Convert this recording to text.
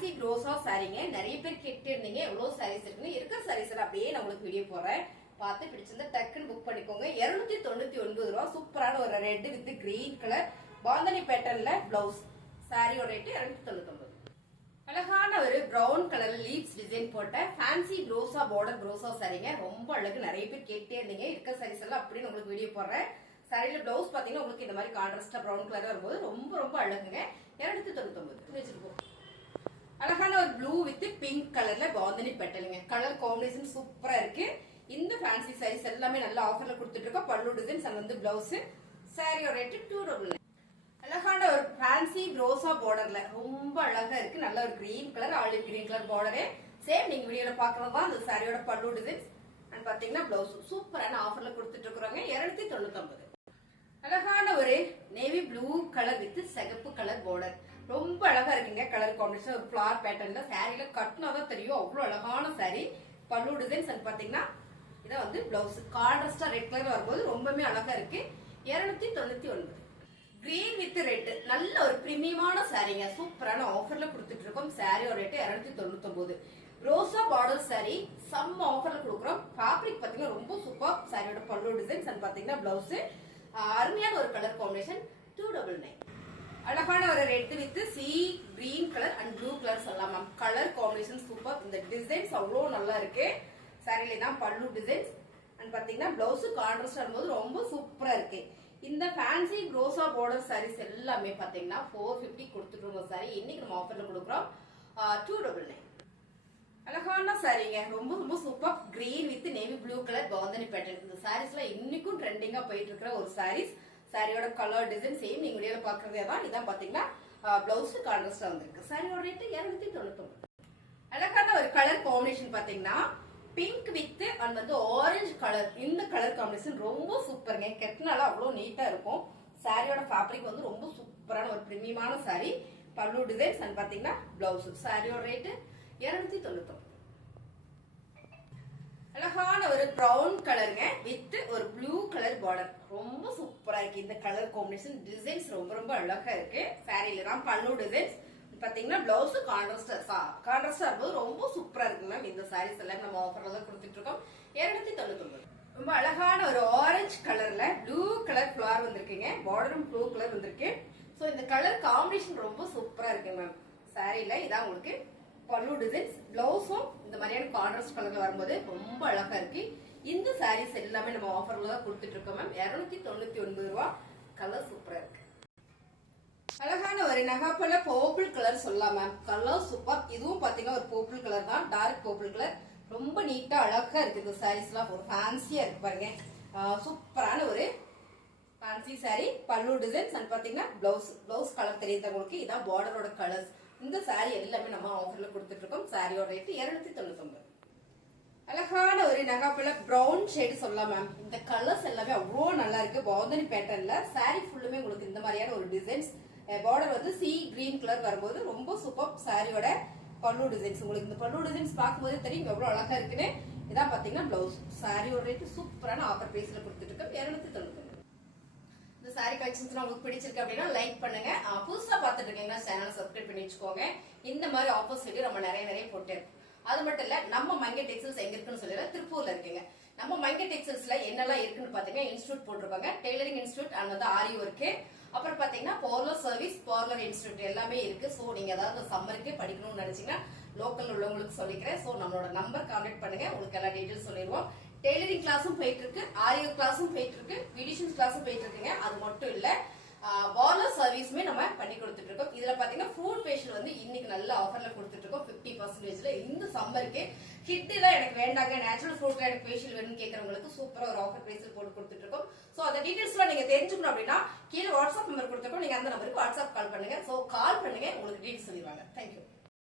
fancy ப்ரோஸா சாரீங்க நிறைய பேர் கேட்டு இருந்தீங்க எவ்வளவு சாரீஸ் இருக்குன்னு இருக்கிற சாரீஸ் அப்படியே நான் உங்களுக்கு வீடியோ போறேன் பார்த்து பிடிச்சிருந்தா டக்குன்னு புக் பண்ணிக்கோங்க 299 ரூபா சூப்பரான ஒரு red with green colour bandhani பேட்டர்ன்ல பிளவுஸ் சாரியோட ரேட் 299 அழகான ஒரு பிரவுன் கலர் லீவ்ஸ் டிசைன் போட்ட ஃபேன்சி ப்ரோஸா பார்டர் ப்ரோஸா சாரீங்க ரொம்ப அழகு நிறைய பேர் கேட்டே இருந்தீங்க இருக்கிற சாரீஸ் எல்லாம் அப்படின்னு உங்களுக்கு வீடியோ போடுறேன் சாரியில பிளவுஸ் பாத்தீங்கன்னா உங்களுக்கு இந்த மாதிரி கான்ட்ராஸ்டா பிரவுன் கலர் வரும்போது ரொம்ப ரொம்ப அழகுங்க 299 அழகான ஒரு ப்ளூ வித் பிங்க் கலர்ல பாந்தனி பெட்டலுங்க கலர் காம்பினேஷன் சூப்பரா இருக்கு இந்த ஃபேன்சி சாரீஸ் எல்லாமே நல்ல ஆஃபர்ல கொடுத்துட்டு இருக்கோம் பல்லு டிசைன்ஸ் அண்ட் வந்து பிளவுஸ் சாரியோட ரேட் 299 அழகான ஒரு ஃபேன்சி ப்ரோஸா பார்டர்ல ரொம்ப அழகா இருக்கு நல்ல ஒரு green colour olive green colour பார்டரே சேம் நீங்க வீடியோல பாக்குறதா அந்த சாரியோட பல்லு டிசைன்ஸ் அண்ட் பாத்தீங்கன்னா பிளவுஸ் சூப்பரான ஆஃபர்ல கொடுத்துட்டு இருக்காங்க 299 அழகான ஒரு நேவி ப்ளூ கலர் வித் சிகப்பு கலர் பார்டர் ரொம்ப அழகா இருக்குங்க கலர் காம்பினேஷன் ஒரு ஃபிளார் பேட்டர்ன்ல சாரியில கட்டினாதான் தெரியும் அவ்வளவு அழகான சாரி பல்லு டிசைன்ஸ் பாத்தீங்கன்னா இதான் வந்து பிளவுஸ் கான்ட்ராஸ்டா ரெட் கலர் வரும்போது ரொம்பவே அழகா இருக்கு 299 கிரீன் வித் ரெட் நல்ல ஒரு பிரீமியமான சாரிங்க சூப்பரான ஆஃபர்ல கொடுத்துட்டு இருக்கோம் சாரியோட ரேட் 299 ரோசா பார்டர் சாரி சம் ஆஃபர்ல கொடுக்குறோம் ஃபேப்ரிக் பாத்தீங்கன்னா ரொம்ப சூப்பர் சாரியோட பல்லு டிசைன்ஸ் பாத்தீங்கன்னா பிளவுஸ் அருமையான ஒரு கலர் காம்பினேஷன் 299 அழகான ஒரு red with C green colour and blue colour சொல்லலாம் மேம் கலர் காம்பினேஷன் சூப்பர் இந்த டிசைன்ஸ் அவ்வளோ நல்லா இருக்கு சாரில தான் பல்லு டிசைன்ஸ் அண்ட் பாத்தீங்கன்னா பிளவுஸ் கான்ட்ராஸ்ட் வரும்போது ரொம்ப சூப்பரா இருக்கு இந்த ஃபேன்சி ரோசா பார்டர் சாரீஸ் எல்லாமே பாத்தீங்கன்னா 450 கொடுத்துட்டு சாரி இன்னைக்கு நம்ம ஆஃபர்ல கொடுக்குறோம் 299 அழகான சாரீங்க ரொம்ப ரொம்ப super green with navy blue colour bandhani pattern இந்த சாரீஸ்ல இன்னைக்கும் ட்ரெண்டிங்கா போயிட்டு இருக்கிற ஒரு சாரீஸ் சாரியோட கலர் டிசைன் சேம் நீங்க வீடியோல பாக்குறதே தான் இதான் பாத்தீங்கன்னா பிளவுஸ் கான்ட்ராஸ்டா வந்திருக்கு சாரியோட ரேட் 299 அழகான ஒரு கலர் காம்பினேஷன் பாத்தீங்கன்னா பிங்க் வித் அண்ட் வந்து ஆரஞ்சு கலர் இந்த கலர் காம்பினேஷன் ரொம்ப சூப்பருங்க கெட்டினால அவ்வளவு நீட்டா இருக்கும் சாரியோட ஃபேப்ரிக் வந்து ரொம்ப சூப்பரான ஒரு பிரீமியமான சாரி பல்லு டிசைன்ஸ் அண்ட் பாத்தீங்கன்னா பிளவுஸ் சாரியோட ரேட் 299 அழகான ஒரு பிரவுன் கலருங்க வித் ஒரு ப்ளூ கலர் பார்டர் ரொம்ப சூப்பரா இருக்கு இந்த கலர் காம்பினேஷன் டிசைன்ஸ் ரொம்ப ரொம்ப அழகா இருக்கு சாரியில தான் பல்லு டிசைன்ஸ் பாத்தீங்கன்னா பிளவுஸ் கான்ட்ராஸ்டா இருக்கும்போது ரொம்ப சூப்பரா இருக்கு மேம் இந்த சாரீஸ் எல்லாம் நம்ம ஆஃபர்ல தான் கொடுத்துட்டு இருக்கோம் 299 ரொம்ப அழகான ஒரு ஆரஞ்சு கலர்ல ப்ளூ கலர் ஃபிளவர் வந்திருக்குங்க பார்டரும் ப்ளூ கலர் வந்திருக்கு சோ இந்த கலர் காம்பினேஷன் ரொம்ப சூப்பரா இருக்கு மேம் சாரியில இதான் உங்களுக்கு பல்லு டிசைன்ஸ் பிளவுஸும் இந்த மாதிரியான கான்ட்ராஸ்ட் கலர்ல வரும்போது ரொம்ப அழகா இருக்கு இந்த சாரீஸ் எல்லாமே நம்ம ஆஃபர்ல தான் கொடுத்துட்டு இருக்கோம் மேம் 299 ரூபா கலர் சூப்பரா இருக்கு அழகான ஒரு நகாப்பல பர்பிள் கலர் சொல்லலாம் மேம் கலர் சூப்பர் இதுவும் பாத்தீங்கன்னா ஒரு பர்பிள் கலர் தான் டார்க் பர்பிள் கலர் ரொம்ப நீட்டா அழகா இருக்கு இந்த சாரீஸ் எல்லாம் ஒரு ஃபேன்சியா இருக்கு பாருங்க சூப்பரான ஒரு ஃபேன்சி சாரி பல்லு டிசைன்ஸ் அண்ட் பாத்தீங்கன்னா பிளவுஸ் கலர் தெரியுது உங்களுக்கு இதான் பார்டரோட கலர்ஸ் இந்த சாரி எல்லாமே நம்ம ஆஃபர்ல கொடுத்துட்டு இருக்கோம் சாரியோட ரேட் 299 அழகான ஒரு நகாப்பல பிரவுன் ஷேடு சொல்லலாம் மேம் இந்த கலர்ஸ் எல்லாமே அவ்வளோ நல்லா இருக்கு பாந்தனி பேட்டர்ன்ல சாரி ஃபுல்லுமே உங்களுக்கு இந்த மாதிரியான ஒரு டிசைன்ஸ் பார்டர் வந்து சி கிரீன் கலர் வரும்போது ரொம்ப சூப்பர் சாரியோட பல்லு டிசைன்ஸ் உங்களுக்கு இந்த பல்லு டிசைன்ஸ் பார்க்கும்போது தெரியும் எவ்வளவு அழகா இருக்குன்னு இதான் பாத்தீங்கன்னா பிளவுஸ் சாரியோட ரேட் சூப்பரான ஆஃபர் பிரைஸ்ல கொடுத்துட்டு இருக்கோம் 299 இந்த சாரி கலெக்ஷன்ஸ் உங்களுக்கு பிடிச்சிருக்கு அப்படின்னா லைக் பண்ணுங்க புதுசா பாத்துட்டு இருக்கீங்கன்னா சேனலை சப்ஸ்கிரைப் பண்ணி வச்சுக்கோங்க இந்த மாதிரி ஆஃபர்ஸ் வீடியோ நம்ம நிறைய போட்டு அது மட்டும் இல்ல நம்ம மங்கை டெக்ஸ்டைல்ஸ் எங்க இருக்குன்னு சொல்லல திருப்பூர்ல இருக்குங்க நம்ம மங்கை டெக்ஸ்டைல்ஸ்ல என்னெல்லாம் இருக்குன்னு பாத்தீங்கன்னா இன்ஸ்டியூட் போட்டிருக்காங்க டெய்லரிங் இன்ஸ்டியூட் அண்ட் வந்து ஆரி ஒர்க்கு அப்புறம் பாத்தீங்கன்னா பார்லர் சர்வீஸ் பார்லர் இன்ஸ்டியூட் எல்லாமே இருக்கு சோ நீங்க ஏதாவது சம்மருக்கு படிக்கணும்னு நினைச்சீங்கன்னா லோக்கல் உள்ளவங்களுக்கு சொல்லிக்கிறேன் சோ நம்மளோட நம்பர் கான்டாக்ட் பண்ணுங்க உங்களுக்கு எல்லா டீடைல்ஸ் சொல்லிடுவோம் டெய்லரிங் கிளாஸும் போயிட்டு இருக்கு ஆரி கிளாஸும் போயிட்டு இருக்கு பியூட்டிஷியன் கிளாஸும் போயிட்டு இருக்குங்க அது மட்டும் இல்ல பார்லர் சர்வீஸுமே நம்ம பண்ணி கொடுத்துட்டு இருக்கோம் இதுல பாத்தீங்கன்னா ஃபுட் ஃபேஷியல் வந்து இன்னைக்கு நல்ல ஆஃபர்ல கொடுத்துட்டு இருக்கோம் 50%ல இந்த சம்மருக்கு கிட்ல எனக்கு வேண்டாங்க நேச்சுரல் ஃப்ரூட்ல எனக்கு ஃபேஷியல் வேணும்னு கேக்குறவங்களுக்கு சூப்பரா ஒரு ஆஃபர் பிரைஸ்ல போட்டு கொடுத்துட்டு இருக்கோம் சோ அந்த டீடைல்ஸ்லாம் நீங்க தெரிஞ்சுக்கணும் அப்படின்னா கீழே வாட்ஸ்அப் நம்பர் கொடுத்துருக்கோம் நீங்க அந்த நம்பருக்கு வாட்ஸ்அப் கால் பண்ணுங்க சோ கால் பண்ணுங்க உங்களுக்கு டீடைல்ஸ் சொல்லிடுவாங்க தேங்க்யூ